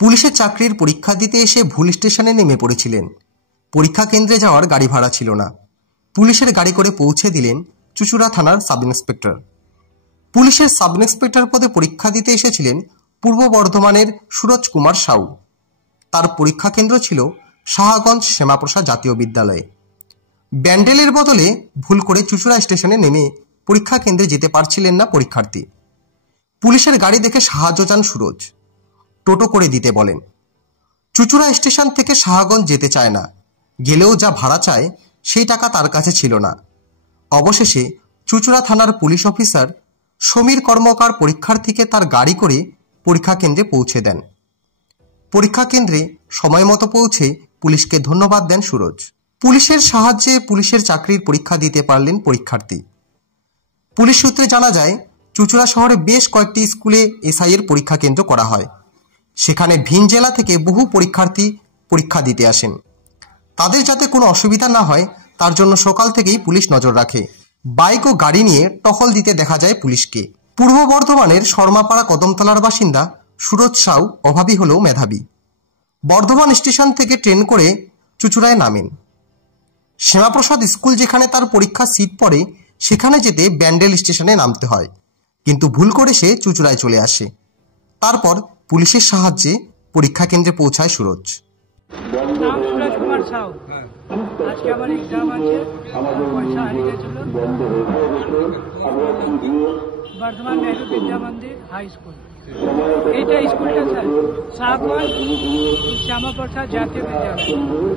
পুলিশের চাকরির পরীক্ষা দিতে এসে ভুল স্টেশনে নেমে পড়েছিলেন। পরীক্ষা কেন্দ্রে যাওয়ার গাড়ি ভাড়া ছিল না। পুলিশের গাড়ি করে পৌঁছে দিলেন চুঁচুড়া থানার সাব ইন্সপেক্টর। পুলিশের সাব ইন্সপেক্টর পদে পরীক্ষা দিতে এসেছিলেন পূর্ব বর্ধমানের সুরজ কুমার সাউ। তার পরীক্ষা কেন্দ্র ছিল শাহগঞ্জ শ্যামাপ্রসাদ জাতীয় বিদ্যালয়ে। ব্যান্ডেলের বদলে ভুল করে চুঁচুড়া স্টেশনে নেমে পরীক্ষা কেন্দ্রে যেতে পারছিলেন না পরীক্ষার্থী। পুলিশের গাড়ি দেখে সাহায্য চান সুরজ। টোটো করে দিতে বলেন। চুঁচুড়া স্টেশন থেকে শাহগঞ্জ যেতে চায় না, গেলেও যা ভাড়া চায় সেই টাকা তার কাছে ছিল না। অবশেষে চুঁচুড়া থানার পুলিশ অফিসার সমীর কর্মকার পরীক্ষার্থীকে তার গাড়ি করে পরীক্ষা কেন্দ্রে পৌঁছে দেন। পরীক্ষা কেন্দ্রে সময় মতো পৌঁছে পুলিশকে ধন্যবাদ দেন সুরজ। পুলিশের সাহায্যে পুলিশের চাকরির পরীক্ষা দিতে পারলেন পরীক্ষার্থী। পুলিশ সূত্রে জানা যায়, চুঁচুড়া শহরে বেশ কয়েকটি স্কুলে এসআই এর পরীক্ষা কেন্দ্র করা হয়। সেখানে ভিন জেলা থেকে বহু পরীক্ষার্থী পরীক্ষা দিতে আসেন। তাদের যাতে কোনো অসুবিধা না হয় তার জন্য সকাল থেকেই পুলিশ নজর রাখে। বাইক ও গাড়ি নিয়ে টহল দিতে দেখা যায় পুলিশকে। পূর্ব বর্ধমানের শর্মাপাড়া কদমতলার বাসিন্দা সুরজ সাউ অভাবী হলেও মেধাবী। বর্ধমান স্টেশন থেকে ট্রেন করে চুঁচুড়ায় নামেন। শ্যামাপ্রসাদ স্কুল যেখানে তার পরীক্ষার সিট পড়ে সেখানে যেতে ব্যান্ডেল স্টেশনে নামতে হয়, কিন্তু ভুল করে সে চুঁচুড়ায় চলে আসে। তারপর পুলিশের সাহায্যে পরীক্ষা কেন্দ্রে পৌঁছায় সুরজ। নাম সুরজ কুমার সাউ। আজকে আমার এক্সাম আছে, পয়সা হারিয়ে গেছিল। বর্ধমান নেহরু বিদ্যা মন্দির হাই স্কুল, এইটা স্কুলটা স্যার শাহগঞ্জ শ্যামাপ্রসাদ জাতীয় বিদ্যালয়।